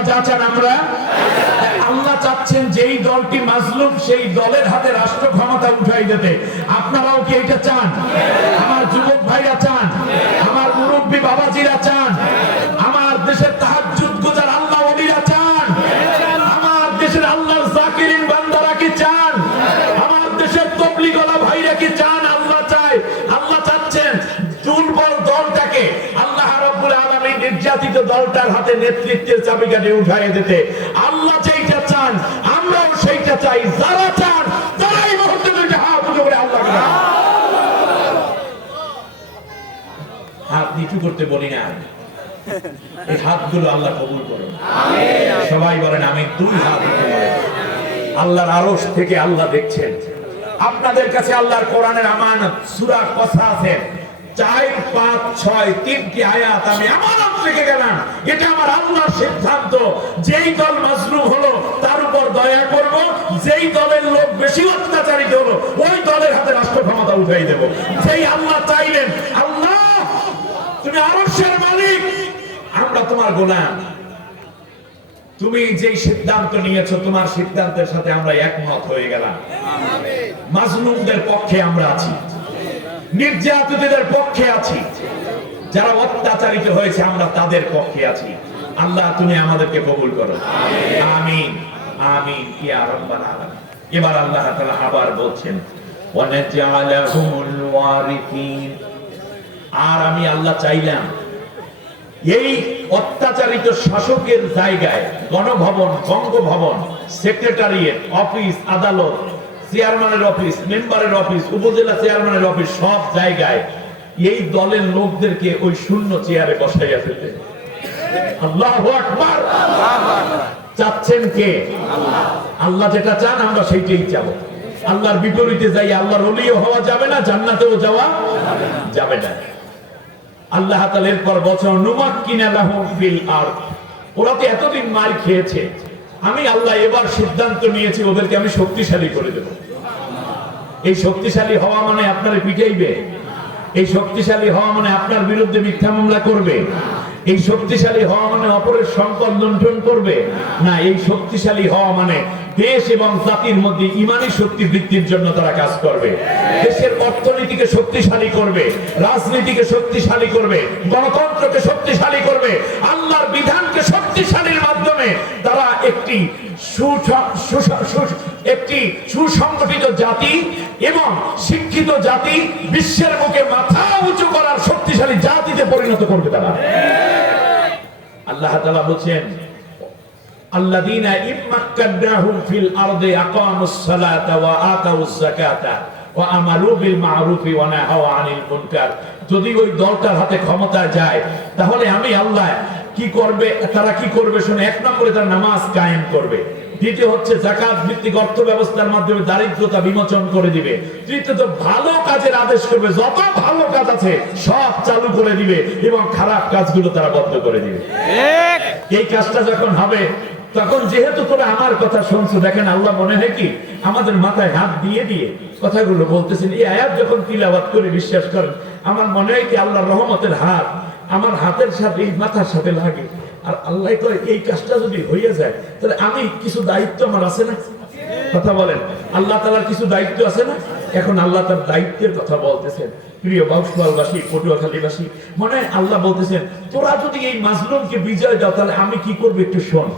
আল্লাহ যা চান আমরা, আল্লাহ চাচ্ছেন যেই দলটি মাজলুম সেই দলের হাতে রাষ্ট্র ক্ষমতা উঠাই দিতে। আপনারাও কি এটা চান? আমার যুবক ভাইরা চান, আমার মুরব্বী বাবাজিরা চান, আমার দেশের তাহাজ্জুদ গুজার আল্লাহ ওলিরা চান, আমার দেশের আল্লাহর জাকিরিন বান্দারা কি চান, আমার দেশের তবলিগওয়ালা ভাইরা কি চান? আল্লাহ চায়। আল্লাহ চাচ্ছেন দুর্বল দলটাকে আল্লাহ রাব্বুল আলামিন নির্যাতিত দলটার হাতে নেতৃত্বের চাবিকাঠি উঠায় দিতে। আল্লাহ যেইটা চান আমরাও সেইটা চাই। যারা চান তারাই মুহূর্তে দুইটা হাত উঁচু করে আল্লাহকে হাত নিচু করতে বলি না, এই হাতগুলো আল্লাহ কবুল করুন। সবাই বলেন আমি দুই হাত উঁচু করে। আল্লাহর আরশ থেকে আল্লাহ দেখছেন। আপনাদের কাছে আল্লাহর কোরআনের আমানত সূরা কসাসে 4, 5, 6 তিনটি আয়াত আমি আমানত রেখে গেলাম। এটা আমার আল্লাহর সিদ্ধান্ত। যেই দল মাজলুম হলো তার উপর দয়া করব, যেই দলের লোক বেশি অত্যাচারিত হলো ওই দলের হাতে রাষ্ট্র ক্ষমতা উঠাই দেব। যেই আল্লাহ চাইলেন, আল্লাহ তুমি আরশের মালিক, আমরা তোমার গোলাম, তুমি যেই সিদ্ধান্ত নিয়েছো তোমার সিদ্ধান্তের সাথে আমরা একমত হয়ে গেলাম। মাজলুমদের পক্ষে আমরা আছি, নির্যাতিতদের পক্ষে আছি, যারা অত্যাচারিত হয়েছে আমরা তাদের পক্ষে আছি। আল্লাহ তুমি আমাদেরকে কবুল করো, আমিন আমিন ইয়া রাব্বাল আলামিন। এবার আল্লাহ তাআলা আবার বলছেন ওয়ানাজআলাহুমুল ওয়ারিসিন। আর আমি আল্লাহ চাইলাম এই অত্যাচারিত শাসকের জায়গায় গণভবন, বঙ্গভবন, সেক্রেটারিয়েট, অফিস, আদালত, চেয়ারম্যানের অফিস, মেম্বারের অফিস, উপজেলা চেয়ারম্যানের অফিস, সব জায়গায় এই দলের লোকদেরকে ওই শূন্য চেয়ারে বসাইয়া ফেলতে। আল্লাহু আকবার। চাচ্ছেন কে? আল্লাহ যেটা চান আমরা সেইটাই চাবো। আল্লাহর বিপরীতে যাই আল্লাহর ওলিও হওয়া যাবে না, জান্নাতেও যাওয়া যাবে না। আল্লাহ তাআলা এরপর বলছেন নুমাক্কিনা লাহুম ফিল আরদ। ওরা তো এতদিন মার খেয়েছে, আমি আল্লাহ এবার সিদ্ধান্ত নিয়েছি ওদেরকে আমি শক্তিশালী করে দেব। এই শক্তিশালী হওয়া মানে আপনার পিটাইবে, এই শক্তিশালী হওয়া মানে আপনার বিরুদ্ধে মিথ্যা মামলা করবে, এই শক্তিশালী হওয়া মানে অপরের সম্পদ লুণ্ঠন করবে না। এই শক্তিশালী হওয়া মানে দেশ এবং জাতির মধ্যে ঈমানী শক্তি বৃদ্ধির জন্য তারা কাজ করবে, দেশের অর্থনীতিকে শক্তিশালী করবে, রাজনীতিকে শক্তিশালী করবে, গণতন্ত্রকে শক্তিশালী করবে, আল্লাহর বিধানকে শক্তিশালীর মাধ্যমে তারা একটি সুসংগঠিত জাতি এবং শিক্ষিত জাতি, বিশ্বের বুকে মাথা উঁচু করার শক্তিশালী জাতিতে পরিণত করবে তারা। আল্লাহ তাআলা বলেন আল্লাযীনা ইম্মাক্কানাহুম ফিল আরদি আকামুস সালাতা ওয়া আতাউজ যাকাতা ওয়া আমারু বিল মা'রুফি ওয়া নাহাউ আনিল মুনকার। যদি ওই দলটার হাতে ক্ষমতা যায় তাহলে আমি আল্লাহ কি করবে, তারা কি করবে শুনে, এক নম্বরে তারা নামাজ কায়েম করবে, দ্বিতীয় হচ্ছে যাকাত ভিত্তিক অর্থ ব্যবস্থার মাধ্যমে দারিদ্রতা বিমোচন করে দিবে, তৃতীয়ত ভালো কাজের আদেশ করবে, যত ভালো কাজ আছে সব চালু করে দিবে এবং খারাপ কাজগুলো তারা বন্ধ করে দিবে। এই কাজটা যখন হবে তখন যেহেতু তোরা আমার কথা শুনছো, দেখেন আল্লাহ মনে হয় কি আমাদের মাথায় হাত দিয়ে দিয়ে কথাগুলো বলতেছেন। এই আয়াত যখন তিলাওয়াত করে বিশ্বাস করেন, আমার মনে হয় কি আল্লাহর রহমতের হাত আমার হাতের সাথে এই মাথার সাথে লাগে। আর আল্লাহ করে এই কাজটা যদি হয়ে যায় তাহলে আমি কিছু দায়িত্ব আমার আছে না? কথা বলেন, আল্লাহ তাআলার কিছু দায়িত্ব আছে না? এখন আল্লাহ তার দায়িত্বের কথা বলতেছেন। প্রিয় বাউশবালবাসী, পটুয়াখালীবাসী, মনে হয় আল্লাহ বলতেছেন তোরা যদি এই মাজলুমকে বিজয় দাও তাহলে আমি কি করব একটু শোন।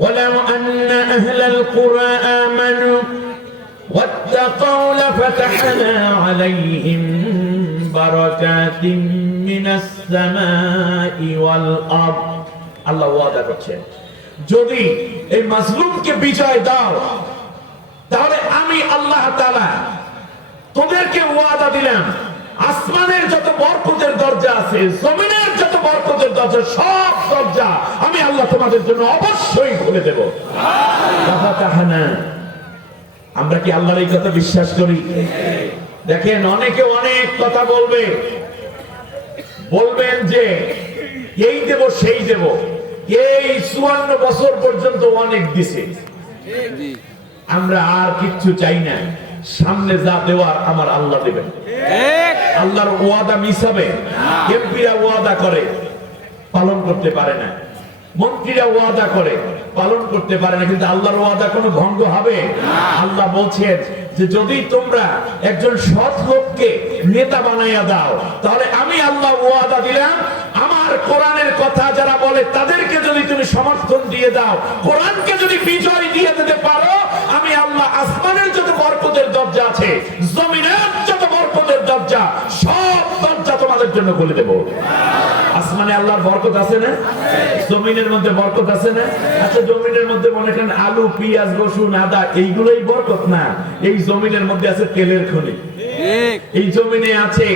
ওয়ালাউ আন্না আহলাল কুরআ আমানু ওয়াত্তাকাউ লাফাতাহনা আলাইহিম বারাকাতিম মিনাস সামাই ওয়াল আরদ। আল্লাহ ওয়াদা করছেন যদি এই মাজলুমকে বিজয় দাও তাহলে আমি আল্লাহ তাআলা তোদেরকে ওয়াদা দিলাম আসমানের যত বরকতের দরজা আছে, জমিনের যত বরকতের দরজা, সব দরজা আমি আল্লাহ তোমাদের জন্য অবশ্যই খুলে দেব। আমরা কি আল্লাহর এই কথা বিশ্বাস করি? দেখেন অনেকে অনেক কথা বলবেন যে এই দেব সেই দেব, এই 54 বছর পর্যন্ত অনেক দিছে, আমরা আর কিচ্ছু চাই না, সামনে যা দেওয়ার আমার আল্লাহ দেবেন। আল্লাহর ওয়াদা মিস হবে? এমপিরা ওয়াদা করে পালন করতে পারে না, মন্ত্রীরা ওয়াদা করে, পালন করতে পারে না, কিন্তু আল্লাহর ওয়াদা কোনো ভঙ্গ হবে? আল্লাহ বলছেন যে যদি তোমরা একজন সৎ লোককে নেতা বানাইয়া দাও, তাহলে আমি আল্লাহ ওয়াদা দিলাম, আমার কোরআনের কথা যারা বলে তাদেরকে যদি তুমি সমর্থন দিয়ে দাও, কোরআনকে যদি বিজয় দিয়ে দিতে পারো, আমি আল্লাহ আসমানের যত বরকতের দরজা আছে, জমিনের যত বরকতের দরজা, সব দরজা তোমাদের জন্য খুলে দেব। আসমানে আল্লাহর বরকত আছে না? জমিনের মধ্যে বরকত আছে না? আচ্ছা, জমিনের মধ্যে মনে করেন আলু, পেঁয়াজ, রসুন, আদা, এইগুলোই বরকত না। এই জমিনের মধ্যে আছে তেলের খনি, এই জমিনে আছে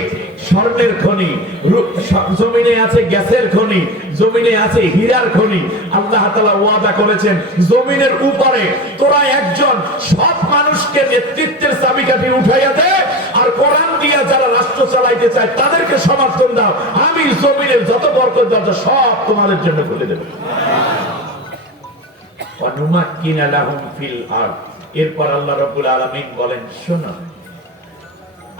স্বর্ণের খনি, জমিনে আছে গ্যাসের খনি, জমিনে আছে হীরার খনি। আল্লাহ তাআলা ওয়াদা করেছেন, জমিনের উপরে তোরা একজন সৎ মানুষকে নেতৃত্বের চাবিকাঠি উঠাইয়া দে, আর কোরআন দিয়া যারা রাষ্ট্র চালাইতে চায় তাদেরকে সমর্থন দাও, আমি জমিনের যত বরকত দরজা সব তোমাদের জন্য খুলে দেব। ওয়ানুমাক্কিনা লাহুম ফিল আরদ। এরপর আল্লাহ রাব্বুল আলামিন বলেন, শোনো,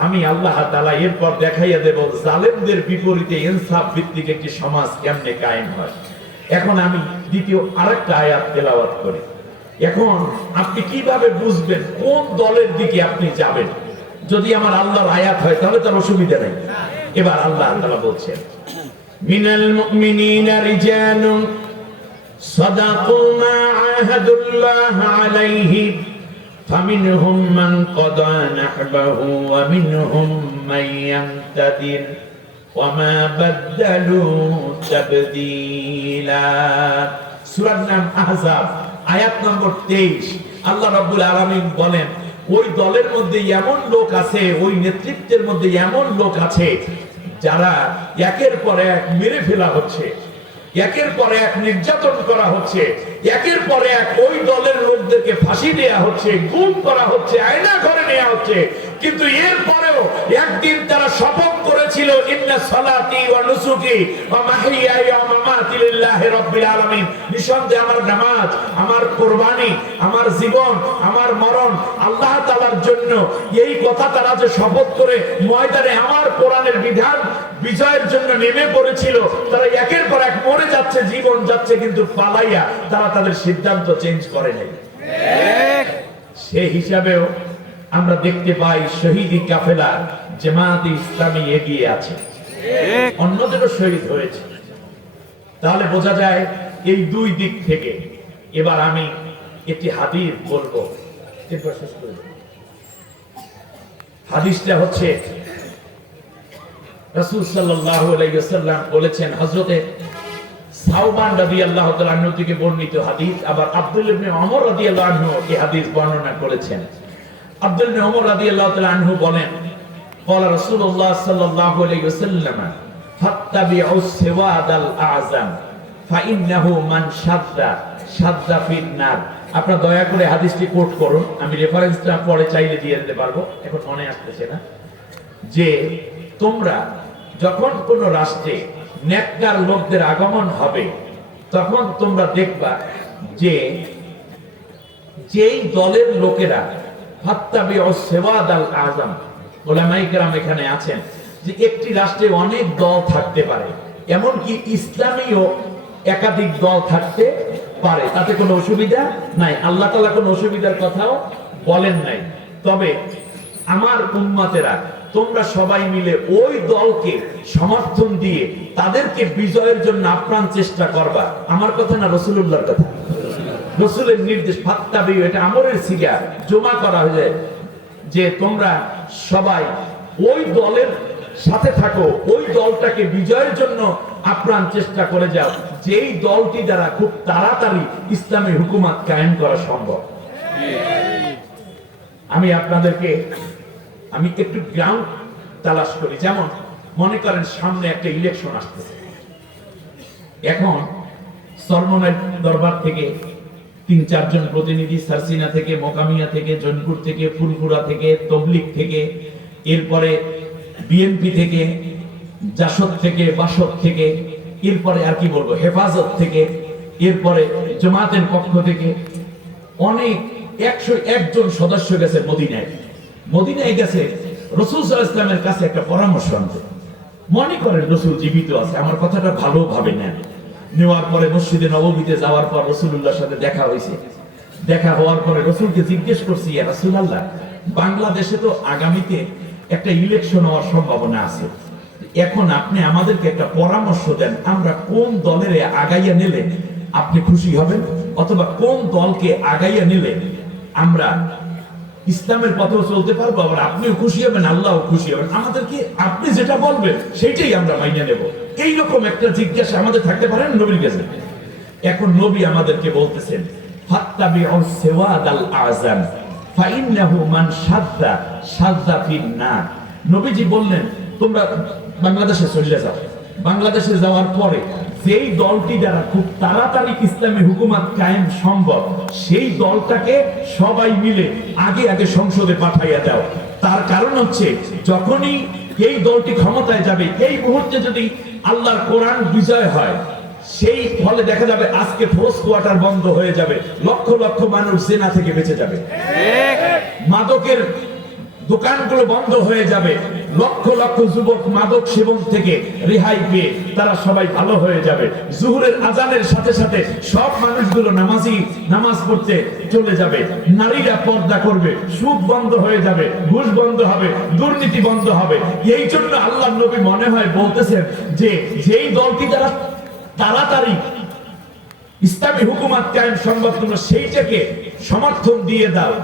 আমি আল্লাহ তাআলা এরপর দেখাইয়া দেব জালেমদের বিপরীতে ইনসাফ ভিত্তিক একটি সমাজ কেমনে কায়েম হয়। এখন আমি দ্বিতীয় আরেকটা আয়াত তেলাওয়াত করি। এখন আপনি কিভাবে বুঝবেন কোন দলের দিকে আপনি যাবেন? যদি আমার আল্লাহর আয়াত হয় তাহলে তার অসুবিধা নেই। এবার আল্লাহ তাআলা বলছেন, মিনাল মুমিনিনা রিজালুন সাদাকু মা আহাদুল্লাহ আলাইহি فمنهم من قضى نحبه ومنهم من ينتظر وما بدلوا تبديلا। সূরা নাম আহজাব আয়াত নম্বর 23। আল্লাহ রাব্বুল আলামিন বলেন, ওই দলের মধ্যে এমন লোক আছে, ওই নেতৃত্বের মধ্যে এমন লোক আছে যারা একের পর এক মেরে ফেলা হচ্ছে, একের পর এক নির্যাতন করা হচ্ছে, একের পর এক ওই দলের লোকদেরকে ফাঁসি দেয়া হচ্ছে, গুম করা হচ্ছে, আয়না ঘরে নেওয়া হচ্ছে। কিন্তু এরপরেও একদিন তারা শপথ করেছিল, ইন্না সালাতি ওয়া নুসুকি ওয়া মাহইয়ায়া ওয়া মামাতি লিল্লাহি রাব্বিল আলামিন, নিঃসন্দেহে আমার নামাজ, আমার কুরবানি, আমার জীবন, আমার মরণ আল্লাহ তাআলার জন্য। এই কথা তারা যে শপথ করে ময়দানে আমার কোরআনের বিধান বিজয়ের জন্য নেমে পড়েছিল, তারা একের পর এক মরে যাচ্ছে, জীবন যাচ্ছে, কিন্তু পালাইয়া তারা তাদের সিদ্ধান্ত চেঞ্জ করে নাই। সেই হিসাবেও আমরা দেখতে পাই শহীদি কাফেলা জামায়াতে ইসলামী এগিয়ে আছে, অন্যদেরও শহীদ হয়েছে। তাহলে বোঝা যায় এই দুই দিক থেকে। এবার আমি একটি হাদিস বলবো, হাদিসটা হচ্ছে রাসূল সাল্লাল্লাহু আলাইহি ওয়াসাল্লাম বলেছেন, হযরতে সাওবান রাদিয়াল্লাহু তাআলা আনহু থেকে বর্ণিত হাদিস। আবার আব্দুল্লাহ ইবনে ওমর রাদিয়াল্লাহু আনহু এই হাদিস বর্ণনা করেছেন। আব্দুল্লাহ ইবনে ওমর রাদিয়াল্লাহু তাআলা আনহু বলেন, قال رسول الله صلى الله عليه وسلم فاتبعوا السواد الاعظم فانه من شذ شذ في النار। আপনারা দয়া করে হাদিসটি কোট করুন, আমি রেফারেন্সটা পরে চাইলে দিয়ে দিতে পারবো, এখন মনে আসতেছে না। যে তোমরা যখন কোন রাষ্ট্রে নেককার লোকদের আগমন হবে, তখন তোমরা দেখবা যে যেই দলের লোকেরা ফাত্তাবিউস সিওয়াদাল আযম, উলামায়ে কেরাম এখানে আছেন, যে একটি রাষ্ট্রে অনেক দল থাকতে পারে, এমনকি ইসলামীয় একাধিক দল থাকতে পারে, তাতে কোনো অসুবিধা নাই। আল্লাহ তাআলা কোনো অসুবিধার কথাও বলেন নাই। তবে আমার উম্মতেরা, তোমরা সবাই মিলে ওই দলকে সমর্থন দিয়ে তাদেরকে বিজয়ের জন্য আপ্রাণ চেষ্টা করবা। আমার কথা না, রাসূলুল্লাহর কথা, রাসূলের নির্দেশ। ফাত্তাবিউ, এটা আমরের সিগা, জমা করা হয়েছে যে তোমরা সবাই ওই দলের সাথে থাকো, ওই দলটাকে বিজয়ের জন্য আপ্রাণ চেষ্টা করে যাও, যেই দলটি দ্বারা খুব তাড়াতাড়ি ইসলামী হুকুমত কায়েম করা সম্ভব। আমি আপনাদেরকে একটু গ্রাউন্ড তালাশ করি। যেমন মনে করেন সামনে একটা ইলেকশন আসতেছে, এখন সরমনের দরবার থেকে ৩-৪ জন প্রতিনিধি, সারসিনা থেকে, মোকামিয়া থেকে, জনপুর থেকে, ফুলপুরা থেকে, তবলিগ থেকে, এরপরে বিএনপি থেকে, জাসদ থেকে, বাসদ থেকে, এরপরে আর কি বলবো, হেফাজত থেকে, এরপরে জামাতের পক্ষ থেকে অনেক ১০১ জন সদস্য গেছে মদিনায়। মদিনায় গেছে রাসূল সাল্লাল্লাহু আলাইহি ওয়াসাল্লামের কাছে একটা পরামর্শ আনতে। মনে করেন রাসূল জীবিত আছে, আমার কথাটা ভালোভাবে নেন, নেওয়ার পরে মসজিদে নববীতে যাওয়ার পর রাসূলুল্লাহর সাথে দেখা হয়েছে। দেখা হওয়ার পরে রাসূলকে জিজ্ঞেস করছি, ইয়া রাসূলুল্লাহ, বাংলাদেশে তো আগামীতে একটা ইলেকশন হওয়ার সম্ভাবনা আছে, এখন আপনি আমাদেরকে একটা পরামর্শ দেন, আমরা কোন দলের আগাইয়া নিলে আপনি খুশি হবেন, অথবা কোন দলকে আগাইয়া নিলে আমরা ইসলামের পথেও চলতে পারবো, আবার আপনিও খুশি হবেন, আল্লাহও খুশি হবেন, আমাদেরকে আপনি যেটা বলবেন সেটাই আমরা মাইনে নেব। এইরকম একটা জিজ্ঞাসা আমাদের থাকতে পারেন নবীর কাছে। এখন নবী আমাদেরকে বলতেছেন, ফাত্তাবিউস সিওয়াদাল আযাম ফাইন্নাহু মান শাদ্দা শাদ্দা ফিন নার। নবীজি বললেন, তোমরা বাংলাদেশে চলে যাও, বাংলাদেশে যাওয়ার পরে যেই দলটি দ্বারা খুব তাড়াতাড়ি ইসলামী হুকুমত কায়েম সম্ভব, সেই দলটাকে সবাই মিলে আগে আগে সংসদে পাঠাইয়া দাও। তার কারণ হচ্ছে, যখনই এই দলটি ক্ষমতায় যাবে, এই মুহূর্তে যদি আল্লাহর কোরআন বিজয় হয়, সেই ফলে দেখা যাবে আজকে ফোর্স কোয়ার্টার বন্ধ হয়ে যাবে, লক্ষ লক্ষ মানুষ জেনা থেকে বেঁচে যাবে, মাদকের দোকানগুলো বন্ধ হয়ে যাবে, লক্ষ লক্ষ যুবক মাদক সেবন থেকে রেহাই পেয়ে তারা সবাই ভালো হয়ে যাবে। জুহুরের আজানের সাথে সাথে সব মানুষগুলো নামাজ পড়তে চলে যাবে, নারীরা পর্দা করবে, সুদ বন্ধ হয়ে যাবে, ঘুষ বন্ধ হবে, দুর্নীতি বন্ধ হবে। এই জন্য আল্লাহর নবী মনে হয় বলতেছেন যে যেই দলটি দ্বারা তাড়াতাড়ি ইসলামী হুকুমত কায়েম সম্ভব, তোমরা সেইটাকে সমর্থন দিয়ে দাও।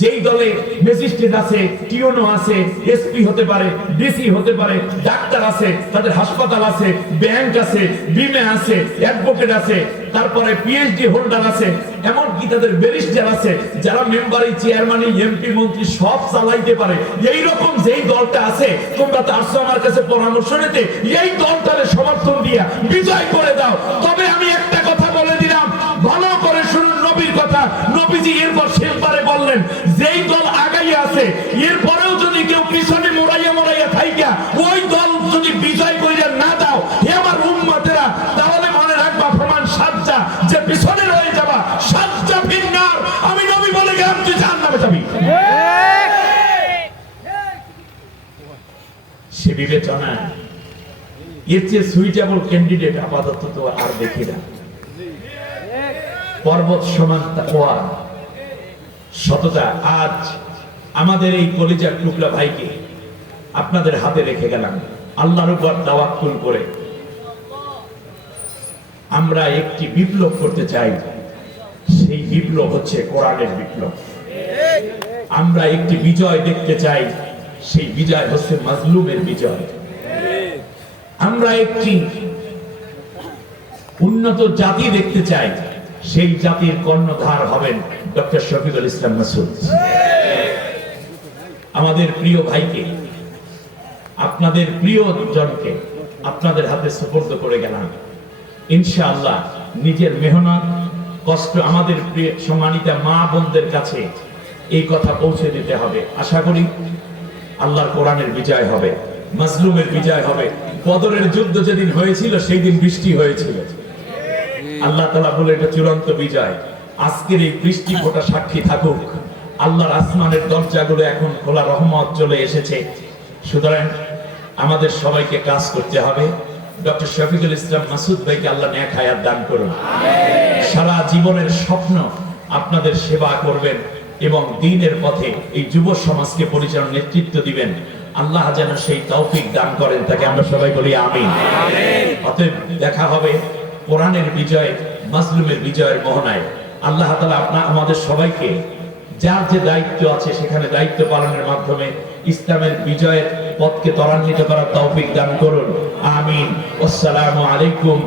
যেই দলে ম্যাজিস্ট্রেট আছে, টিওনো আছে, এসপি হতে পারে, ডিসি হতে পারে, ডাক্তার আছে, তাদের হাসপাতাল আছে, ব্যাংক আছে, বিমা আছে, অ্যাডভোকেট আছে, তারপরে পিএইচডি হোল্ডার আছে, এমনকি তাদের ব্যারিস্টার আছে, যারা মেম্বারি, চেয়ারম্যান, এমপি, মন্ত্রী সব চালাইতে পারে। এই রকম যেই দলটা আছে, তোমরা তো আসছো আমার কাছে পরামর্শ নিতে, এই দলটারে সমর্থন দিয়া বিজয় করে দাও। তবে আমি একটা কথা বলে দিলাম, ভালো করে শুনুন নবীর কথা। নবীজি এরপর শেষবারে বললেন, যেই দল আগাইয়া আছে, এরপরেও যদি কেউ পিছনে মোড়াইয়া থাইকা ওই দল যদি বিজয় কইরা না দাও, হে আমার উম্মতেরা, তাহলে মনে রাখবা, ফরমান সাজ্জা, যে পিছনে রয়ে যাবা, সাজ্জা ফিন নার। আমি নবী বলে গেলাম, তুই জাহান্নামে যাবি। সে বিবেচনা এর চেয়ে সুইটেবল ক্যান্ডিডেট আপাতত তো আর দেখি না। পর্বত সমান তাকওয়া, সততা। আজ আমাদের এই কলিজার টুকরা ভাইকে আপনাদের হাতে রেখে গেলাম, আল্লাহর উপর তাওয়াক্কুল করে আমরা একটি বিপ্লব করতে চাই। সেই বিপ্লব হচ্ছে কোরআনের বিপ্লব। আমরা একটি বিজয় দেখতে চাই, সেই বিজয় হচ্ছে মাজলুমের বিজয়। আমরা একটি উন্নত জাতি দেখতে চাই, সেই জাতির কর্ণধার হবেন ডক্টর শফিকুল ইসলাম মাসুদ। আমাদের প্রিয় ভাইকে, আপনাদের প্রিয় জনকে আপনাদের হাতে সুপর্দ করে গেলাম। ইনশাআল্লাহ নিজের মেহনত কষ্ট আমাদের প্রিয় সম্মানিতা মা বোনদের কাছে এই কথা পৌঁছে দিতে হবে। আশা করি আল্লাহর কোরআনের বিজয় হবে, মাজলুমের বিজয় হবে। বদরের যুদ্ধ যেদিন হয়েছিল, সেই দিন বৃষ্টি হয়েছিল। আল্লাহ তাআলা বলে, এটা চূড়ান্ত বিজয়। আজকের এই বৃষ্টি ফোঁটা সাক্ষী থাকুক, আল্লাহর আসমানের দরজাগুলো এখন খোলা, রহমত চলে এসেছে। সুতরাং আমাদের সবাইকে কাজ করতে হবে। ডক্টর শফিকুল ইসলাম মাসুদ ভাইকে আল্লাহ নেক হায়াত দান করুন। সারা জীবনের স্বপ্ন আপনাদের সেবা করবেন এবং দ্বীনের পথে এই যুব সমাজকে পরিচালনার নেতৃত্ব দিবেন। আল্লাহ যেন সেই তৌফিক দান করেন, তাকে আমরা সবাই বলি আমিন। অতএব দেখা হবে কোরআনের বিজয়, মাজলুমের বিজয়ের মোহনায়। আল্লাহ তাআলা আমাদের সবাইকে যার যে দায়িত্ব আছে সেখানে দায়িত্ব পালনের মাধ্যমে ইসলামের বিজয়ের পথকে ত্বরান্বিত করার তৌফিক দান করুন। আমিন। আসসালামু আলাইকুম।